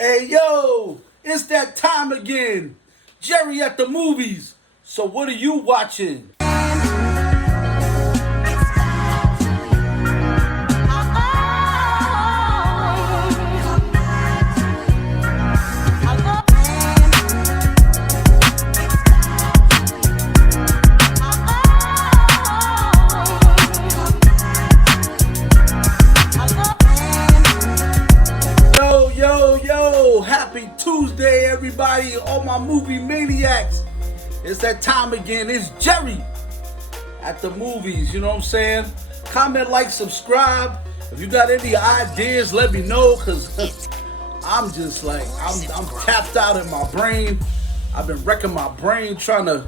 Hey yo, it's that time again. Jerry at the movies. So what are you watching? Yo, happy Tuesday, everybody, all my movie maniacs. It's that time again. It's Jerry at the movies, you know what I'm saying? Comment, like, subscribe. If you got any ideas, let me know, because I'm just like, I'm tapped out in my brain. I've been wrecking my brain trying to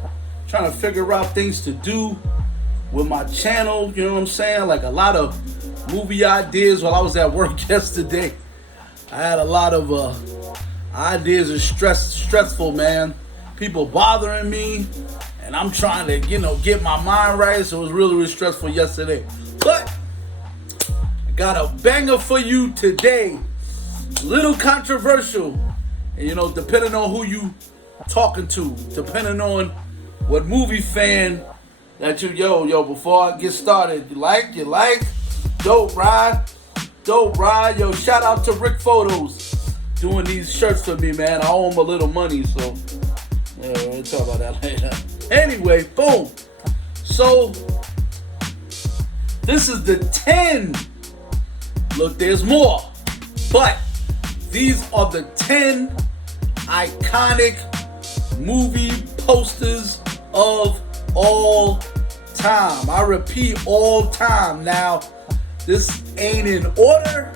figure out things to do with my channel, you know what I'm saying? Like a lot of movie ideas while I was at work yesterday. I had a lot of ideas and stressful, man. People bothering me, and I'm trying to, get my mind right. So it was really stressful yesterday. But I got a banger for you today. Little controversial, and depending on who you talking to, depending on what movie fan that you, before I get started, you like, dope ride. Yo, shout out to Rick Photos doing these shirts for me, man. I owe him a little money, so yeah, we'll talk about that later. Anyway, boom. So this is the 10. Look, there's more, but these are the 10 iconic movie posters of all time. I repeat, all time. Now, this ain't in order.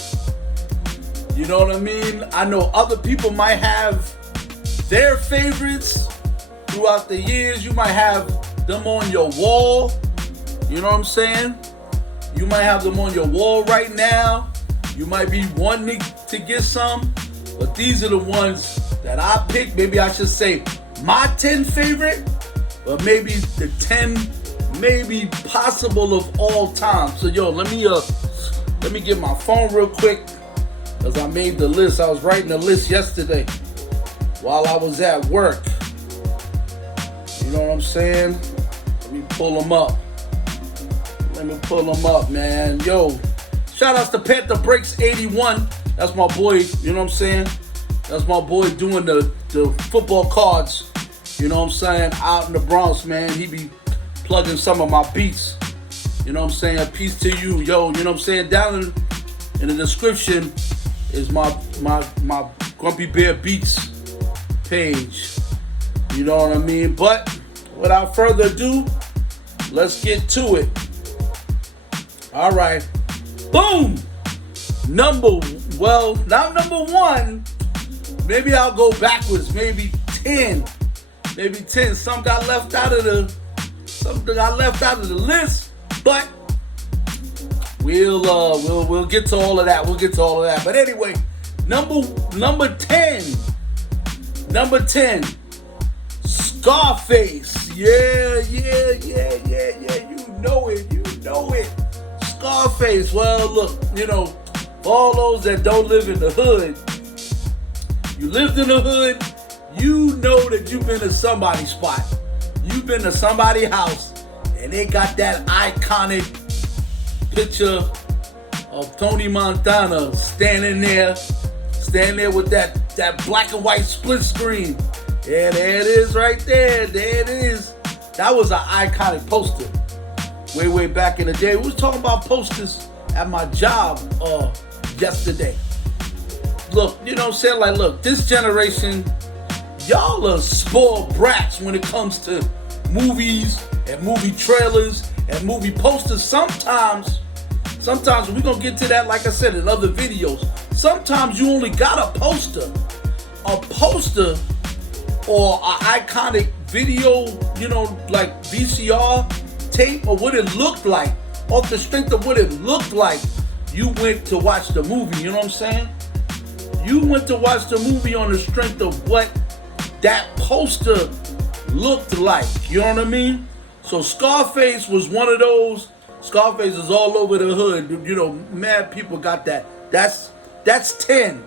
You know what I mean? I know other people might have their favorites throughout the years. You might have them on your wall. You know what I'm saying? You might have them on your wall right now. You might be wanting to get some. But these are the ones that I picked. Maybe I should say my 10 favorite. But maybe the 10 maybe possible of all time. So let me get my phone real quick, because I made the list. I was writing the list yesterday while I was at work. You know what I'm saying? Let me pull them up. Man. Yo, shout outs to Panther Breaks 81. That's my boy, you know what I'm saying? That's my boy doing the football cards, you know what I'm saying, out in the Bronx, man. He be plugging some of my beats. You know what I'm saying? Peace to you, yo. You know what I'm saying? Down in the description is my Grumpy Bear Beats page. You know what I mean? But without further ado, let's get to it. All right. Boom. Not number one. Maybe I'll go backwards. Maybe 10. Some got left out of the list. But we'll get to all of that. But anyway, number 10, Scarface. Yeah. You know it. Scarface. Well, look, all those that don't live in the hood, you lived in the hood, you know that you've been to somebody's spot. You've been to somebody's house, and they got that iconic picture of Tony Montana standing there with that black and white split screen. Yeah, there it is right there. There it is. That was an iconic poster way back in the day. We was talking about posters at my job yesterday. Look, you know what I'm saying? Like, look, this generation, y'all are spoiled brats when it comes to movies and movie trailers and movie posters. Sometimes we're going to get to that, like I said, in other videos. Sometimes you only got a poster or an iconic video, like VCR tape, or what it looked like. Off the strength of what it looked like, you went to watch the movie, you know what I'm saying? You went to watch the movie on the strength of what that poster looked like, you know what I mean? So Scarface was one of those. Scarface is all over the hood. Mad people got that. That's 10.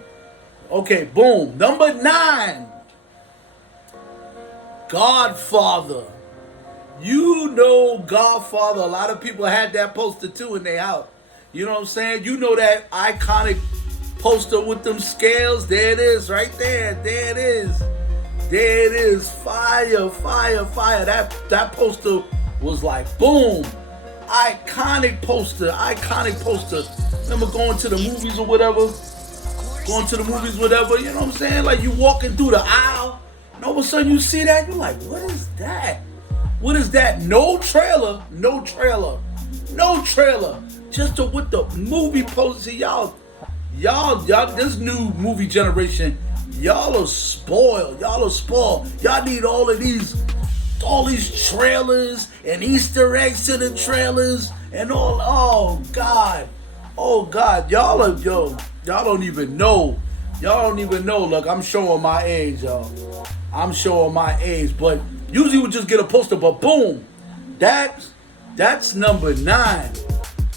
Okay, boom. Number 9, Godfather. You know Godfather. A lot of people had that poster too in their house. You know what I'm saying? You know that iconic poster with them scales. There it is, right there. There it is. There it is. Fire, fire, fire. That poster was like boom. Iconic poster. Iconic poster. Remember going to the movies or whatever? Going to the movies, whatever. You know what I'm saying? Like you walking through the aisle, and all of a sudden you see that. You're like, what is that? What is that? No trailer. No trailer. No trailer. Just with the movie poster. Y'all, this new movie generation, y'all are spoiled. Y'all are spoiled. Y'all need all these trailers and Easter eggs to the trailers and all. Oh God. Oh God. Y'all don't even know. Y'all don't even know. Look, I'm showing my age, y'all. I'm showing my age. But usually we just get a poster, but boom. That's number 9.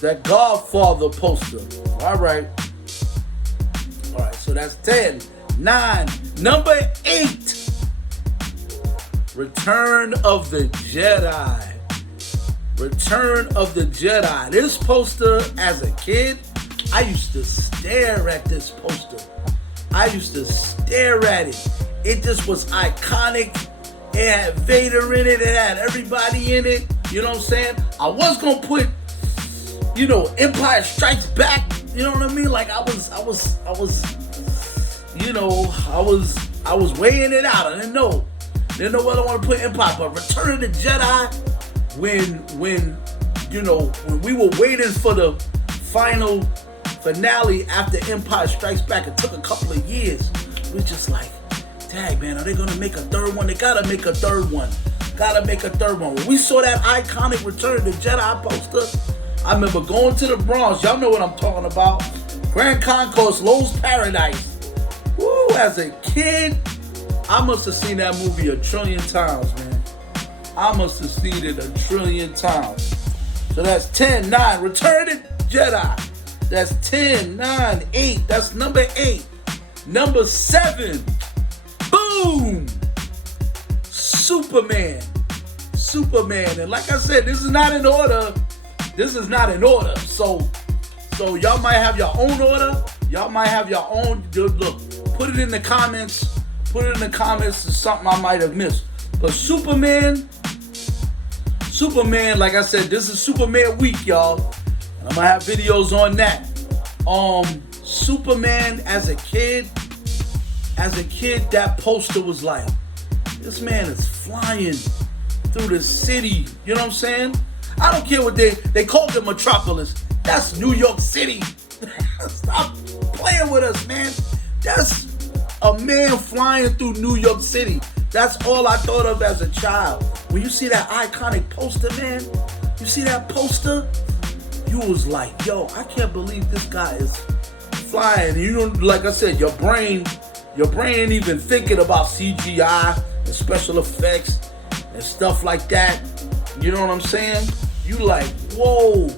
That Godfather poster. All right, so that's 10. 9. Number 8. Return of the Jedi. Return of the Jedi. This poster, as a kid, I used to stare at this poster. I used to stare at it. It just was iconic. It had Vader in it. It had everybody in it. You know what I'm saying? I was gonna put, Empire Strikes Back. You know what I mean? Like I was weighing it out. I didn't know whether I want to put Empire, but Return of the Jedi. When we were waiting for the final finale after Empire Strikes Back, it took a couple of years. We're just like, dang man, are they gonna make a third one? They gotta make a third one. When we saw that iconic Return of the Jedi poster, I remember going to the Bronx. Y'all know what I'm talking about. Grand Concourse, Lowe's Paradise. Woo! As a kid, I must have seen that movie a trillion times, man. I must have seen it a trillion times. So that's 10, 9. Return of the Jedi. That's 10, 9, 8. That's number 8. Number 7. Boom! Superman. And like I said, this is not in order. So y'all might have your own order. Y'all might have your own. Look, put it in the comments. It's something I might have missed. But Superman, like I said, this is Superman week, y'all. And I'm gonna have videos on that. Superman as a kid, that poster was like, this man is flying through the city. You know what I'm saying? I don't care what they called it Metropolis. That's New York City. Stop playing with us, man. That's a man flying through New York City. That's all I thought of as a child. When you see that iconic poster, man, you was like, yo, I can't believe this guy is flying. You know, like I said, your brain ain't even thinking about CGI and special effects and stuff like that. You know what I'm saying? You like, whoa,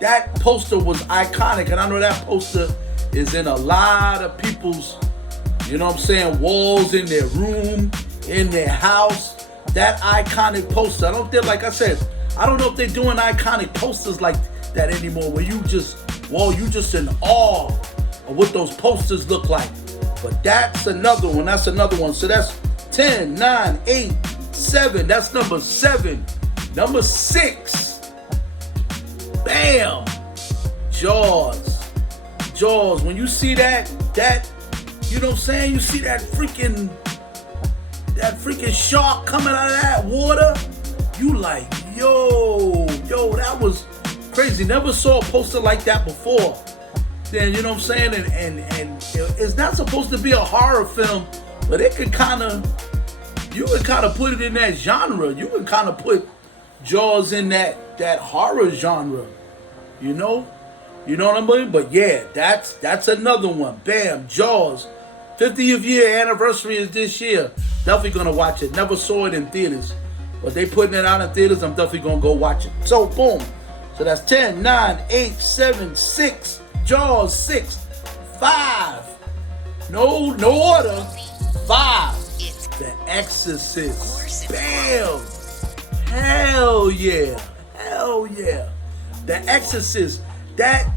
that poster was iconic. And I know that poster is in a lot of people's, you know what I'm saying, walls in their room, in their house. That iconic poster. I don't know if they're doing iconic posters like that anymore, where you just in awe of what those posters look like. But that's another one. So that's 10, 9, 8, 7. That's number 7. Number 6. Bam! Jaws. When you see that, you know what I'm saying? You see that freaking shark coming out of that water. You like, yo, that was crazy. Never saw a poster like that before. Then, you know what I'm saying? And it's not supposed to be a horror film, but you could kind of put it in that genre. You could kind of put Jaws in that horror genre. You know what I mean? But yeah, that's another one. Bam, Jaws. 50th year anniversary is this year. Definitely gonna watch it. Never saw it in theaters, but they putting it out in theaters. I'm definitely gonna go watch it. So boom. So that's 10, 9, 8, 7, 6. Jaws 6, 5. no order. 5. The Exorcist. Bam. Hell yeah. Hell yeah. The Exorcist. That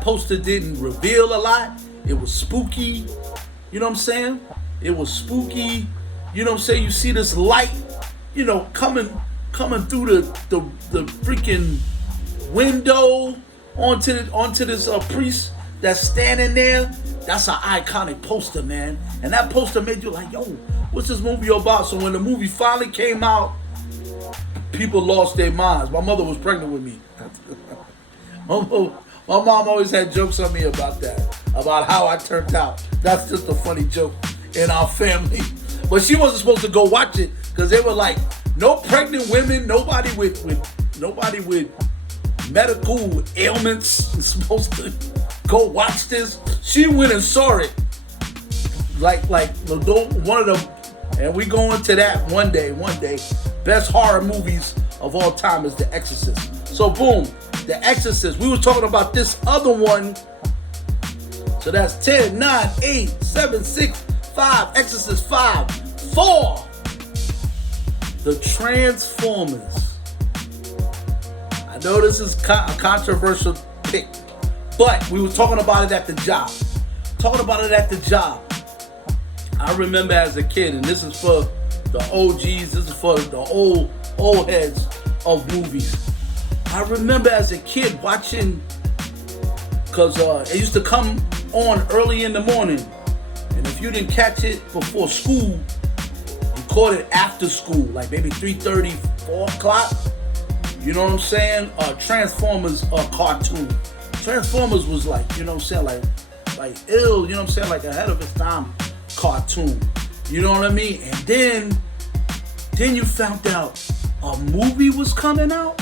poster didn't reveal a lot. It was spooky. You know what I'm saying? It was spooky. You know what I'm saying? You see this light, coming through the freaking window onto this priest that's standing there. That's an iconic poster, man. And that poster made you like, yo, what's this movie about? So when the movie finally came out, people lost their minds. My mother was pregnant with me. My mom always had jokes on me about that, about how I turned out. That's just a funny joke in our family. But she wasn't supposed to go watch it because they were like, no pregnant women, nobody with medical ailments is supposed to go watch this. She went and saw it. Like one of them, and we go into that one day. Best horror movies of all time is The Exorcist. So boom, The Exorcist. We were talking about this other one. So that's 10, 9, 8, 7, 6, 5. Exorcist 5. 4. The Transformers. I know this is a controversial pick, but we were talking about it at the job. I remember as a kid, and this is for the OGs, this is for the old heads of movies. I remember as a kid watching, because it used to come on early in the morning, and if you didn't catch it before school, you caught it after school, like maybe 3:30, 4 o'clock. You know what I'm saying? Transformers cartoon. Transformers was like, you know what I'm saying, like ill, you know what I'm saying, like ahead of its time cartoon. You know what I mean? And then you found out a movie was coming out.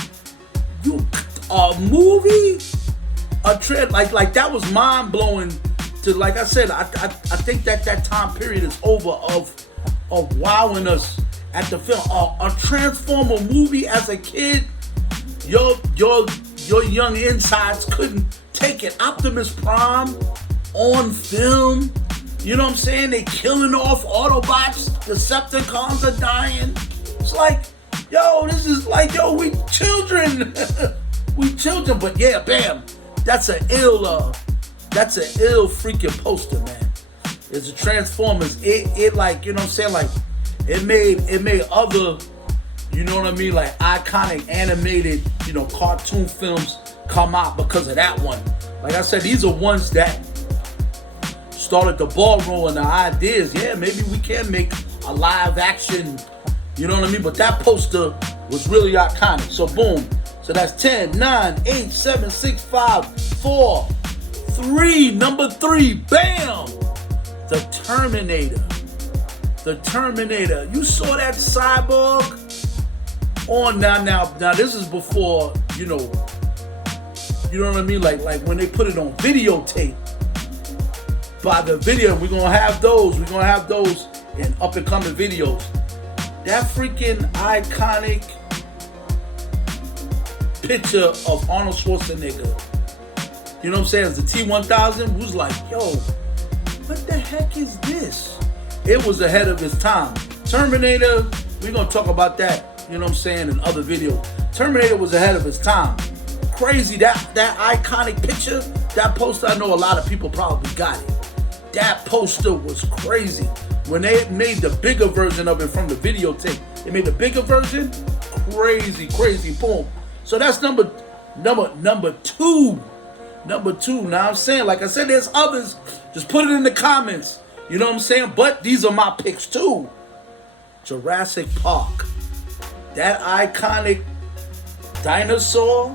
A movie? Like that was mind blowing. To, like I said, I think that time period is over of wowing us at the film. A Transformer movie as a kid, your young insides couldn't take it. Optimus Prime on film. You know what I'm saying? They killing off Autobots. Decepticons are dying. It's like, this is like, we children. We children. But yeah, bam. That's an ill freaking poster, man. It's a Transformers. It like, you know what I'm saying? Like, it made other, you know what I mean? Like iconic animated, cartoon films come out because of that one. Like I said, these are ones that started the ball rolling, the ideas. Yeah, maybe we can make a live action, you know what I mean? But that poster was really iconic. So boom. So that's 10, 9, 8, 7, 6, 5, 4, 3. Number 3. Bam! The Terminator. The Terminator. You saw that Cyborg on now this is before, you know what I mean? Like when they put it on videotape. By the video, we're gonna have those in up and coming videos. That freaking iconic picture of Arnold Schwarzenegger, you know what I'm saying, as the T-1000, was like, what the heck is this? It was ahead of its time. Terminator, we're gonna talk about that, you know what I'm saying, in other videos. Terminator was ahead of its time. Crazy, that iconic picture, that poster, I know a lot of people probably got it. That poster was crazy. When they made the bigger version of it from the videotape, they made the bigger version, crazy, boom. So that's number 2. Number 2. Now I'm saying, like I said, there's others. Just put it in the comments. You know what I'm saying? But these are my picks too. Jurassic Park. That iconic dinosaur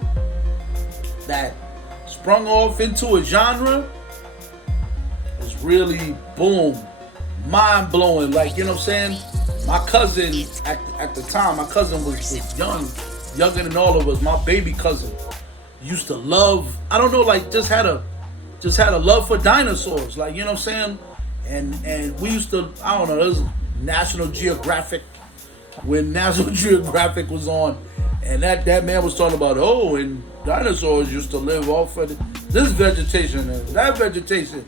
that sprung off into a genre was really boom. Mind blowing. Like, you know what I'm saying? My cousin at the time, my cousin was younger than all of us. My baby cousin used to love, I don't know, like just had a love for dinosaurs. Like, you know what I'm saying? And we used to, I don't know, it was National Geographic, when National Geographic was on, and that man was talking about, and dinosaurs used to live off of this vegetation and that vegetation.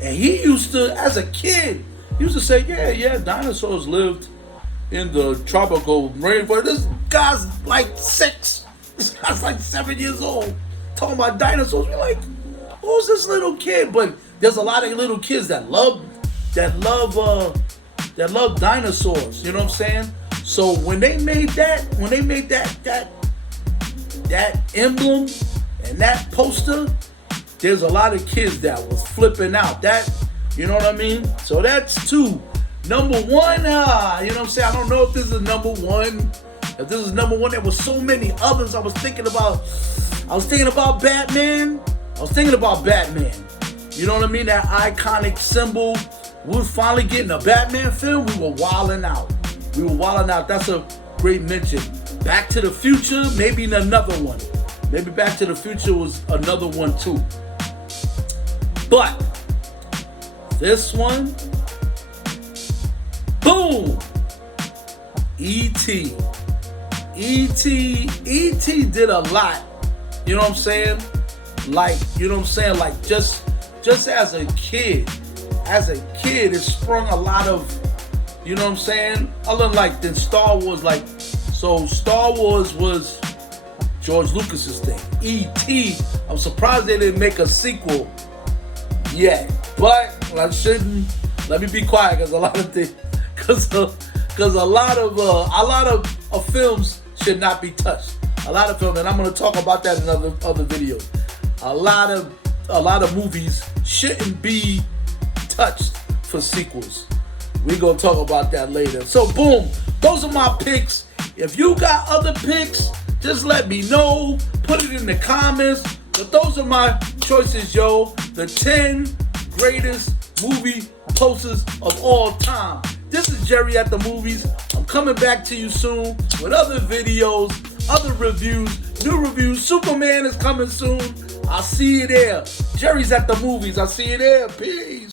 And he used to, as a kid, he used to say, yeah, dinosaurs lived in the tropical rainforest. This guy's like 6. This guy's like 7 years old. Talking about dinosaurs. We're like, who's this little kid? But there's a lot of little kids that love dinosaurs. You know what I'm saying? So when they made that emblem and that poster, there's a lot of kids that was flipping out. That, you know what I mean? So that's 2. Number 1, you know what I'm saying? I don't know if this is number 1. If this is number 1, there was so many others. I was thinking about Batman. You know what I mean? That iconic symbol. We're finally getting a Batman film. We were wilding out. That's a great mention. Back to the Future, maybe another one. Maybe Back to the Future was another one too. But this one, boom! E.T. E.T. did a lot. You know what I'm saying? Like, you know what I'm saying? Like, just as a kid, it sprung a lot of, you know what I'm saying? Other than like then Star Wars, like, so Star Wars was George Lucas's thing. E.T., I'm surprised they didn't make a sequel yet. But let me be quiet because a lot of things, because a lot of films should not be touched. A lot of films, and I'm gonna talk about that in other videos. A lot of movies shouldn't be touched for sequels. We're gonna talk about that later. So boom, those are my picks. If you got other picks, just let me know. Put it in the comments. But those are my choices, yo. The 10 greatest movie posters of all time. This is Jerry at the Movies. I'm coming back to you soon with other videos, other reviews, new reviews. Superman is coming soon. I'll see you there. Jerry's at the Movies. I'll see you there. Peace.